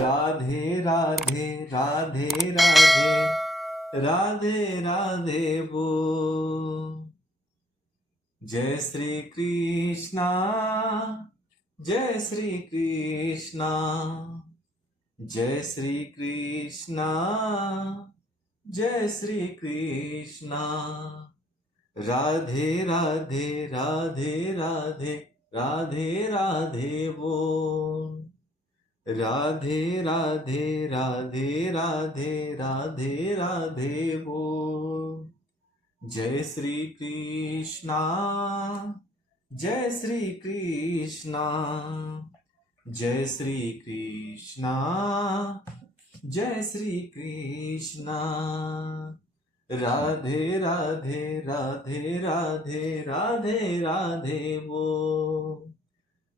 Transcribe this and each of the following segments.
राधे राधे राधे राधे राधे राधे बोल। जय श्री कृष्णा जय श्री कृष्णा जय श्री कृष्णा जय श्री कृष्णा। राधे राधे राधे राधे राधे राधे बोल। राधे राधे राधे राधे राधे राधे बोल। जय श्री कृष्णा जय श्री कृष्णा जय श्री कृष्णा जय श्री कृष्णा। राधे राधे राधे राधे राधे राधे बोल।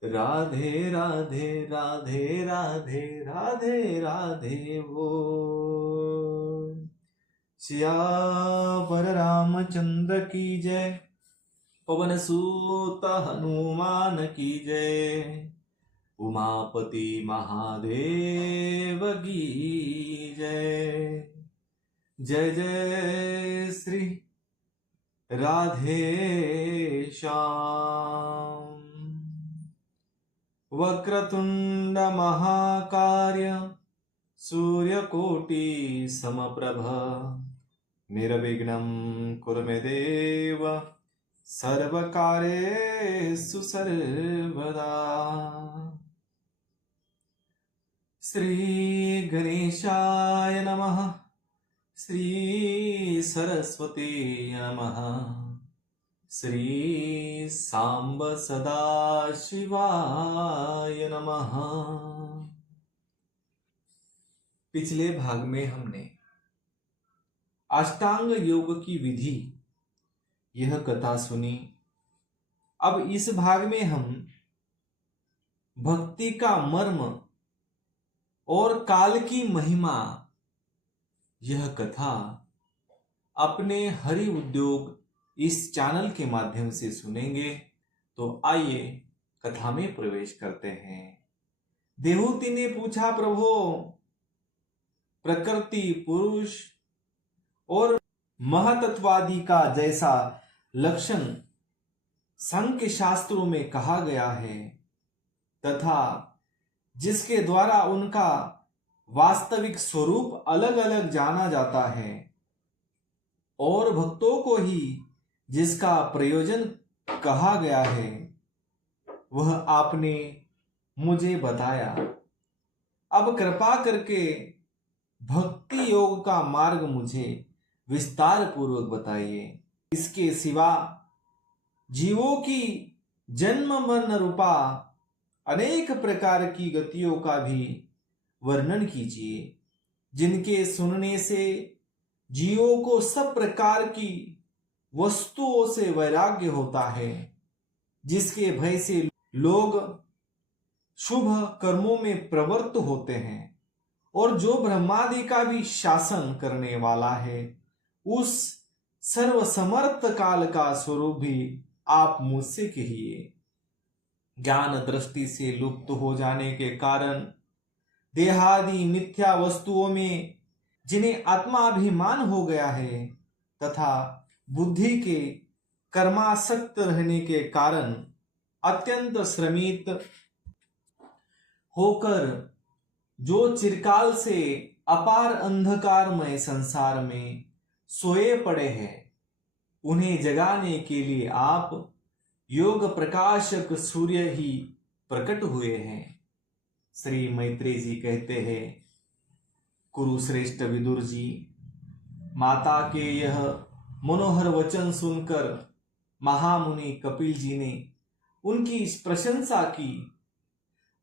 राधे राधे राधे राधे राधे राधे बोल। सियावर रामचंद्र की जय, पवन सूत हनुमान की जय, उमापति महादेव की जय। जय जय श्री राधे श्याम। वक्रतुंड महाकार्य सूर्यकोटि समप्रभ, निर्विघ्नं कुरु मे देव सर्वकार्येषु सर्वदा। श्री गणेशाय नमः, श्री सरस्वती नमः, श्री सांब सदाशिवाय नमः। पिछले भाग में हमने अष्टांग योग की विधि यह कथा सुनी। अब इस भाग में हम भक्ति का मर्म और काल की महिमा यह कथा अपने हरि उद्योग इस चैनल के माध्यम से सुनेंगे। तो आइए कथा में प्रवेश करते हैं। देवहूति ने पूछा, प्रभु प्रकृति पुरुष और महतत्वादि का जैसा लक्षण सांख्य शास्त्रों में कहा गया है तथा जिसके द्वारा उनका वास्तविक स्वरूप अलग अलग जाना जाता है और भक्तों को ही जिसका प्रयोजन कहा गया है, वह आपने मुझे बताया। अब कृपा करके भक्ति योग का मार्ग मुझे विस्तार पूर्वक बताइए। इसके सिवा जीवों की जन्म मरण रूपा अनेक प्रकार की गतियों का भी वर्णन कीजिए, जिनके सुनने से जीवों को सब प्रकार की वस्तुओं से वैराग्य होता है, जिसके भय से लोग शुभ कर्मों में प्रवृत्त होते हैं और जो ब्रह्मादि का भी शासन करने वाला है, उस सर्वसमर्थ काल का स्वरूप भी आप मुझसे कहिए। ज्ञान दृष्टि से लुप्त हो जाने के कारण देहादि मिथ्या वस्तुओं में जिन्हें आत्माभिमान हो गया है तथा बुद्धि के कर्मासक्त रहने के कारण अत्यंत श्रमित होकर जो चिरकाल से अपार अंधकारमय संसार में सोए पड़े हैं, उन्हें जगाने के लिए आप योग प्रकाशक सूर्य ही प्रकट हुए हैं। श्री मैत्रेय जी कहते हैं, कुरुश्रेष्ठ विदुर जी, माता के यह मनोहर वचन सुनकर महामुनि कपिल जी ने उनकी प्रशंसा की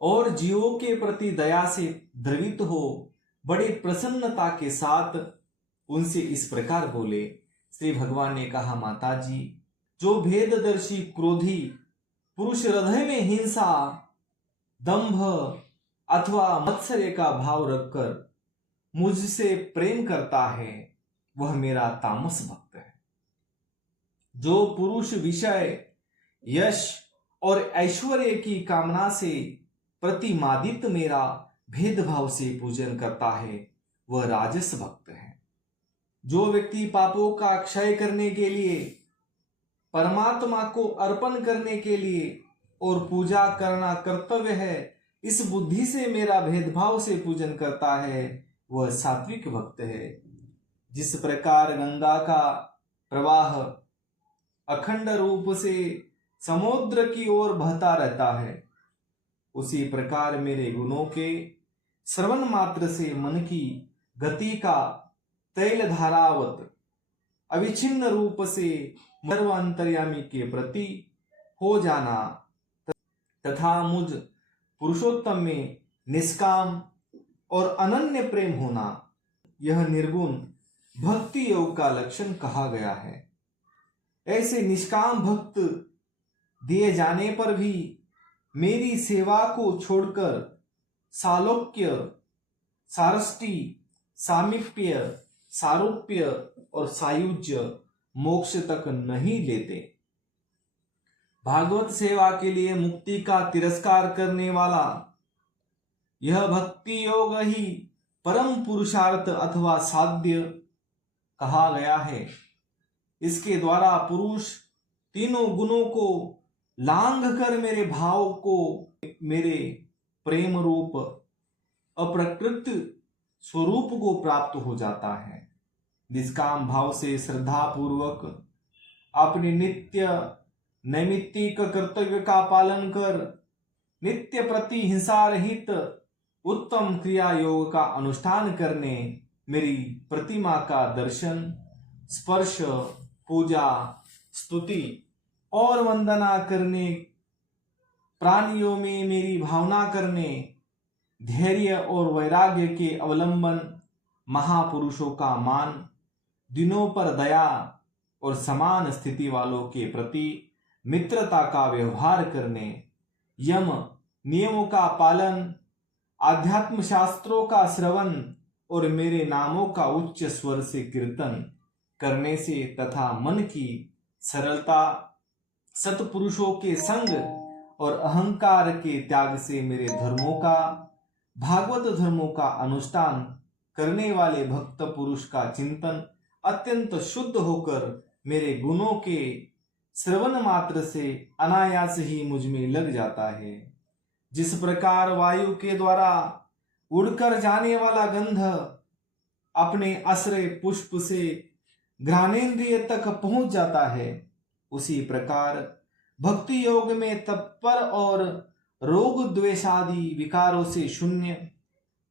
और जीवों के प्रति दया से द्रवित हो बड़े प्रसन्नता के साथ उनसे इस प्रकार बोले। श्री भगवान ने कहा, माता जी, जो भेददर्शी क्रोधी पुरुष हृदय में हिंसा, दंभ अथवा मत्सर्य का भाव रखकर मुझसे प्रेम करता है, वह मेरा तामस भक्त है। जो पुरुष विषय, यश और ऐश्वर्य की कामना से प्रतिमादित मेरा भेदभाव से पूजन करता है वह राजस भक्त है। जो व्यक्ति पापों का क्षय करने के लिए, परमात्मा को अर्पण करने के लिए और पूजा करना कर्तव्य है, इस बुद्धि से मेरा भेदभाव से पूजन करता है, वह सात्विक भक्त है। जिस प्रकार गंगा का प्रवाह अखंड रूप से समुद्र की ओर बहता रहता है, उसी प्रकार मेरे गुणों के श्रवण मात्र से मन की गति का तैल धारावत अविच्छिन्न रूप से सर्व अंतर्यामी के प्रति हो जाना तथा मुझ पुरुषोत्तम में निष्काम और अनन्य प्रेम होना, यह निर्गुण भक्ति योग का लक्षण कहा गया है। ऐसे निष्काम भक्त दिए जाने पर भी मेरी सेवा को छोड़कर सालोक्य, सारष्टि, सामीप्य, सारूप्य और सायुज्य मोक्ष तक नहीं लेते। भागवत सेवा के लिए मुक्ति का तिरस्कार करने वाला यह भक्ति योग ही परम पुरुषार्थ अथवा साध्य कहा गया है। इसके द्वारा पुरुष तीनों गुणों को लांघ कर मेरे भाव को, मेरे प्रेम रूप अप्रकृत स्वरूप को प्राप्त हो जाता है। निष्काम भाव से श्रद्धा पूर्वक अपने नित्य नैमित्तिक कर्तव्य का पालन कर नित्य प्रति हिंसा रहित उत्तम क्रिया योग का अनुष्ठान करने, मेरी प्रतिमा का दर्शन, स्पर्श, पूजा, स्तुति और वंदना करने, प्राणियों में मेरी भावना करने, धैर्य और वैराग्य के अवलंबन, महापुरुषों का मान, दिनों पर दया और समान स्थिति वालों के प्रति मित्रता का व्यवहार करने, यम नियमों का पालन, आध्यात्म शास्त्रों का श्रवण और मेरे नामों का उच्च स्वर से कीर्तन करने से तथा मन की सरलता, सत्पुरुषों के संग और अहंकार के त्याग से मेरे धर्मों का, भागवत धर्मों का अनुष्ठान करने वाले भक्त पुरुष का चिंतन अत्यंत शुद्ध होकर मेरे गुणों के श्रवण मात्र से अनायास ही मुझ में लग जाता है। जिस प्रकार वायु के द्वारा उड़कर जाने वाला गंध अपने आश्रय पुष्प से घ्राणेन्द्रिय तक पहुंच जाता है, उसी प्रकार भक्ति योग में तत्पर और रोग द्वेषादि विकारों से शून्य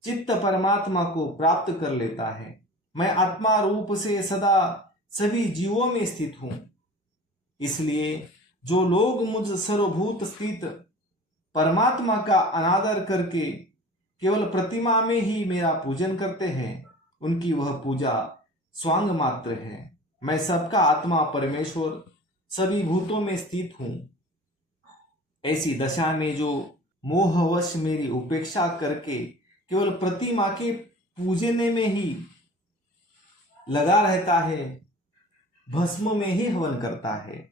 चित्त परमात्मा को प्राप्त कर लेता है। मैं आत्मा रूप से सदा सभी जीवों में स्थित हूं। इसलिए जो लोग मुझ सर्वभूत स्थित परमात्मा का अनादर करके केवल प्रतिमा में ही मेरा पूजन करते हैं, उनकी वह पूजा स्वांग मात्र है। मैं सबका आत्मा परमेश्वर सभी भूतों में स्थित हूं। ऐसी दशा में जो मोहवश मेरी उपेक्षा करके केवल प्रतिमा के पूजने में ही लगा रहता है, भस्म में ही हवन करता है,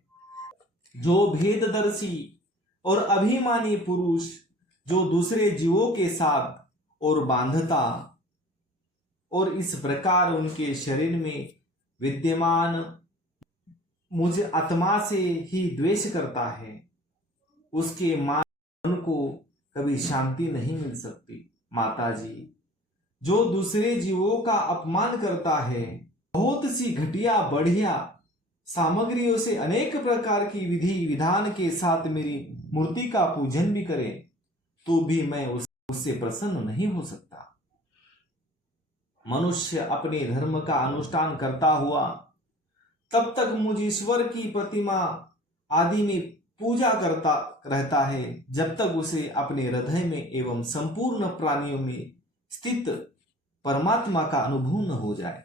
जो भेददर्शी और अभिमानी पुरुष जो दूसरे जीवों के साथ और बांधता और इस प्रकार उनके शरीर में विद्यमान मुझ आत्मा से ही द्वेष करता है, उसके मन को कभी शांति नहीं मिल सकती। माता जी, जो दूसरे जीवों का अपमान करता है, बहुत सी घटिया बढ़िया सामग्रियों से अनेक प्रकार की विधि विधान के साथ मेरी मूर्ति का पूजन भी करे, तो भी मैं उससे प्रसन्न नहीं हो सकता। मनुष्य अपने धर्म का अनुष्ठान करता हुआ तब तक मुझ ईश्वर की प्रतिमा आदि में पूजा करता रहता है, जब तक उसे अपने हृदय में एवं संपूर्ण प्राणियों में स्थित परमात्मा का अनुभव न हो जाए।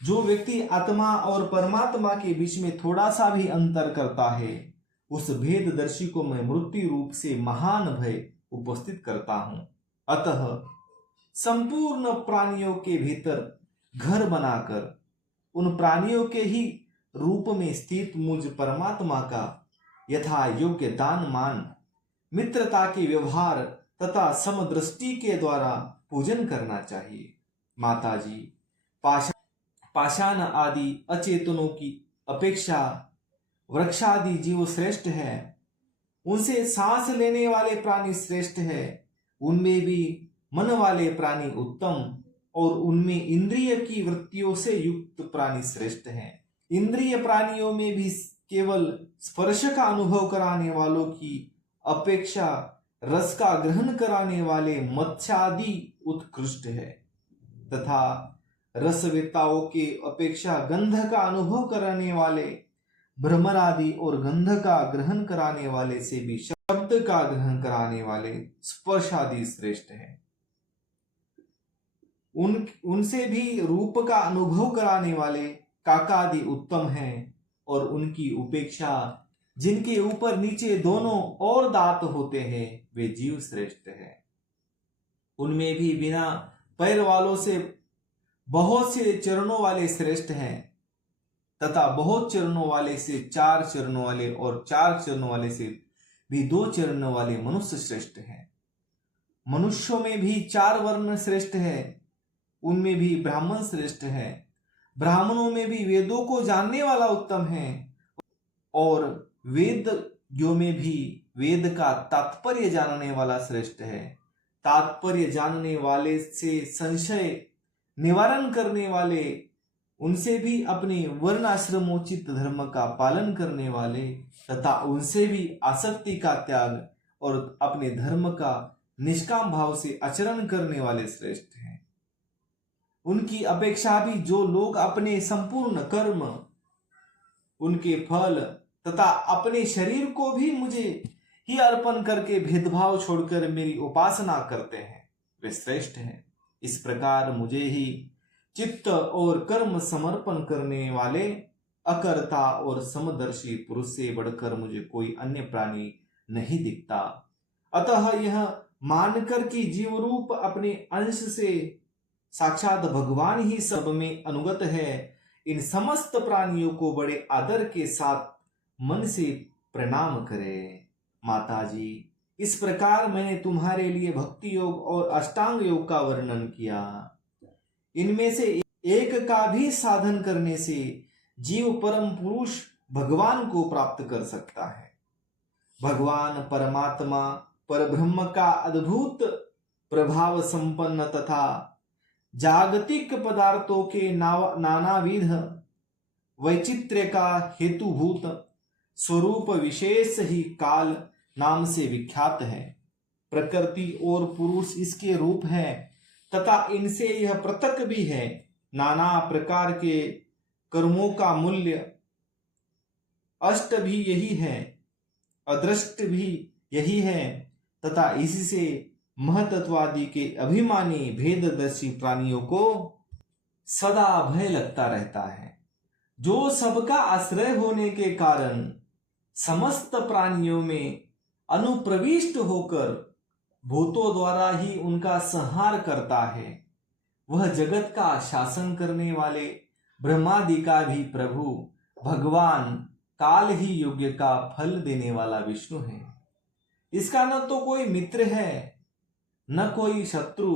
जो व्यक्ति आत्मा और परमात्मा के बीच में थोड़ा सा भी अंतर करता है, उस भेददर्शी को मैं मृत्यु रूप से महान भय उपस्थित करता हूं। अतः संपूर्ण प्राणियों के भीतर घर बनाकर उन प्राणियों के ही रूप में स्थित मुझ परमात्मा का यथा योग्य दान मान, मित्रता के व्यवहार तथा समदृष्टि के द्वारा पूजन करना चाहिए। माताजी, पाषाण आदि अचेतनों की अपेक्षा वृक्षादि जीव श्रेष्ठ है। उनसे सांस लेने वाले प्राणी श्रेष्ठ है। उनमें भी मन वाले प्राणी उत्तम और उनमें इंद्रिय की वृत्तियों से युक्त प्राणी श्रेष्ठ हैं। इंद्रिय प्राणियों में भी केवल स्पर्श का अनुभव कराने वालों की अपेक्षा रस का ग्रहण कराने वाले मत्स्यादि उत्कृष्ट है, तथा रसवेताओं के अपेक्षा गंध का अनुभव कराने वाले भ्रमर आदि और गंध का ग्रहण कराने वाले से भी शब्द का ग्रहण कराने वाले स्पर्श आदि श्रेष्ठ है। उनसे भी रूप का अनुभव कराने वाले काकादि उत्तम हैं और उनकी उपेक्षा जिनके ऊपर नीचे दोनों और दांत होते हैं वे जीव श्रेष्ठ है। उनमें भी बिना पैर वालों से बहुत से चरणों वाले श्रेष्ठ हैं, तथा बहुत चरणों वाले से 4 चरणों वाले और 4 चरणों वाले से भी 2 चरणों वाले मनुष्य श्रेष्ठ हैं। मनुष्यों में भी 4 वर्ण श्रेष्ठ है, उनमें भी ब्राह्मण श्रेष्ठ है। ब्राह्मणों में भी वेदों को जानने वाला उत्तम है और वेदज्ञों में भी वेद का तात्पर्य जानने वाला श्रेष्ठ है। तात्पर्य जानने वाले से संशय निवारण करने वाले, उनसे भी अपने वर्णाश्रमोचित धर्म का पालन करने वाले तथा उनसे भी आसक्ति का त्याग और अपने धर्म का निष्काम भाव से आचरण करने वाले श्रेष्ठ हैं। उनकी अपेक्षा भी जो लोग अपने संपूर्ण कर्म, उनके फल तथा अपने शरीर को भी मुझे ही अर्पण करके भेदभाव छोड़कर मेरी उपासना करते हैं, वे श्रेष्ठ हैं। इस प्रकार मुझे ही चित्त और कर्म समर्पण करने वाले अकर्ता और समदर्शी पुरुष से बढ़कर मुझे कोई अन्य प्राणी नहीं दिखता। अतः यह मानकर कि जीव रूप अपने अंश से साक्षात भगवान ही सब में अनुगत है, इन समस्त प्राणियों को बड़े आदर के साथ मन से प्रणाम करें। माताजी, इस प्रकार मैंने तुम्हारे लिए भक्ति योग और अष्टांग योग का वर्णन किया। इनमें से एक का भी साधन करने से जीव परम पुरुष भगवान को प्राप्त कर सकता है। भगवान परमात्मा परब्रह्म का अद्भुत प्रभाव संपन्न तथा जागतिक पदार्थों के नानाविध वैचित्र्य का हेतुभूत स्वरूप विशेष ही काल नाम से विख्यात है। प्रकृति और पुरुष इसके रूप है तथा इनसे यह पृथक भी है। नाना प्रकार के कर्मों का मूल्य अष्ट भी यही है, अदृष्ट भी यही है तथा इसी से महतत्वादि के अभिमानी भेददर्शी प्राणियों को सदा भय लगता रहता है। जो सबका आश्रय होने के कारण समस्त प्राणियों में अनुप्रविष्ट होकर भूतों द्वारा ही उनका संहार करता है, वह जगत का शासन करने वाले ब्रह्मादि का भी प्रभु भगवान काल ही योग्य का फल देने वाला विष्णु है। इसका न तो कोई मित्र है, न कोई शत्रु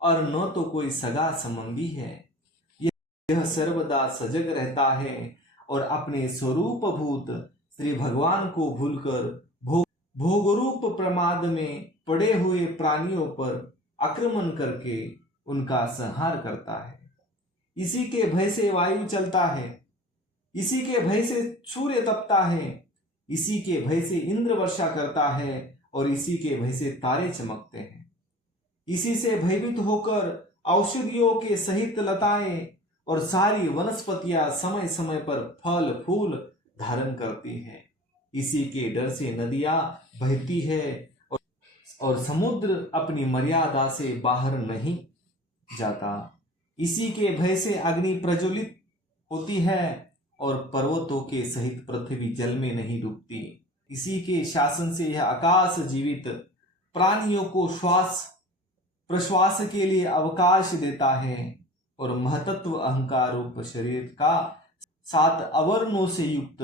और न तो कोई सगा संबंधी है। यह सर्वदा सजग रहता है और अपने स्वरूप भूत श्री भगवान को भूलकर भोगरूप प्रमाद में पड़े हुए प्राणियों पर आक्रमण करके उनका संहार करता है। इसी के भय से वायु चलता है, इसी के भय से सूर्य तपता है, इसी के भय से इंद्र वर्षा करता है और इसी के भय से तारे चमकते हैं। इसी से भयभीत होकर औषधियों के सहित लताएं और सारी वनस्पतियां समय समय पर फल फूल धारण करती हैं। इसी के डर से नदियां बहती है और समुद्र अपनी मर्यादा से बाहर नहीं जाता। इसी के भय से अग्नि प्रज्वलित होती है और पर्वतों के सहित पृथ्वी जल में नहीं डूबती। इसी के शासन से यह आकाश जीवित प्राणियों को श्वास प्रश्वास के लिए अवकाश देता है और महतत्व अहंकार रूप शरीर का 7 अवर्णों से युक्त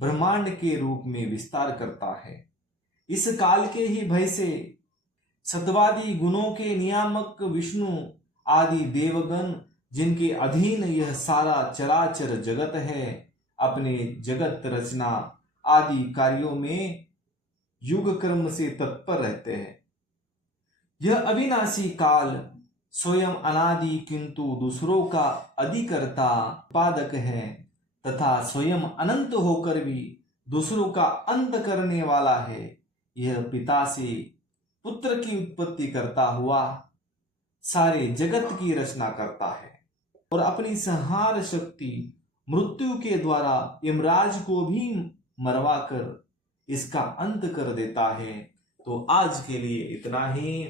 ब्रह्मांड के रूप में विस्तार करता है। इस काल के ही भय से सत्वादी गुणों के नियामक विष्णु आदि देवगण जिनके अधीन यह सारा चराचर जगत है, अपने जगत रचना आदि कार्यों में युग कर्म से तत्पर रहते हैं। यह अविनाशी काल स्वयं अनादि किंतु दूसरों का अधिकर्ता उत्पादक है तथा स्वयं अनंत होकर भी दूसरों का अंत करने वाला है। यह पिता से पुत्र की उत्पत्ति करता हुआ सारे जगत की रचना करता है और अपनी संहार शक्ति मृत्यु के द्वारा यमराज को भी मरवाकर इसका अंत कर देता है। तो आज के लिए इतना ही।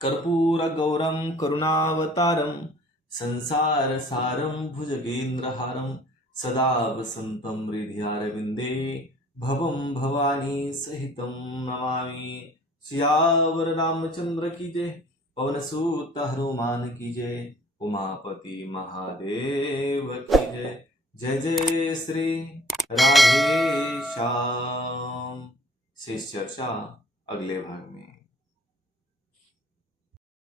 कर्पूर गौरम करुणावतारम संसार सारम भुजगेंद्रहारम सदा वसंतम हृदयारविंदे भवम भवानी सहितम नमामि। सियावर रामचंद्र की जय, पवन सूत हनुमान की जय, उमापति महादेव की जय। जय जय श्री राधे श्याम। शेष चर्चा अगले भाग में।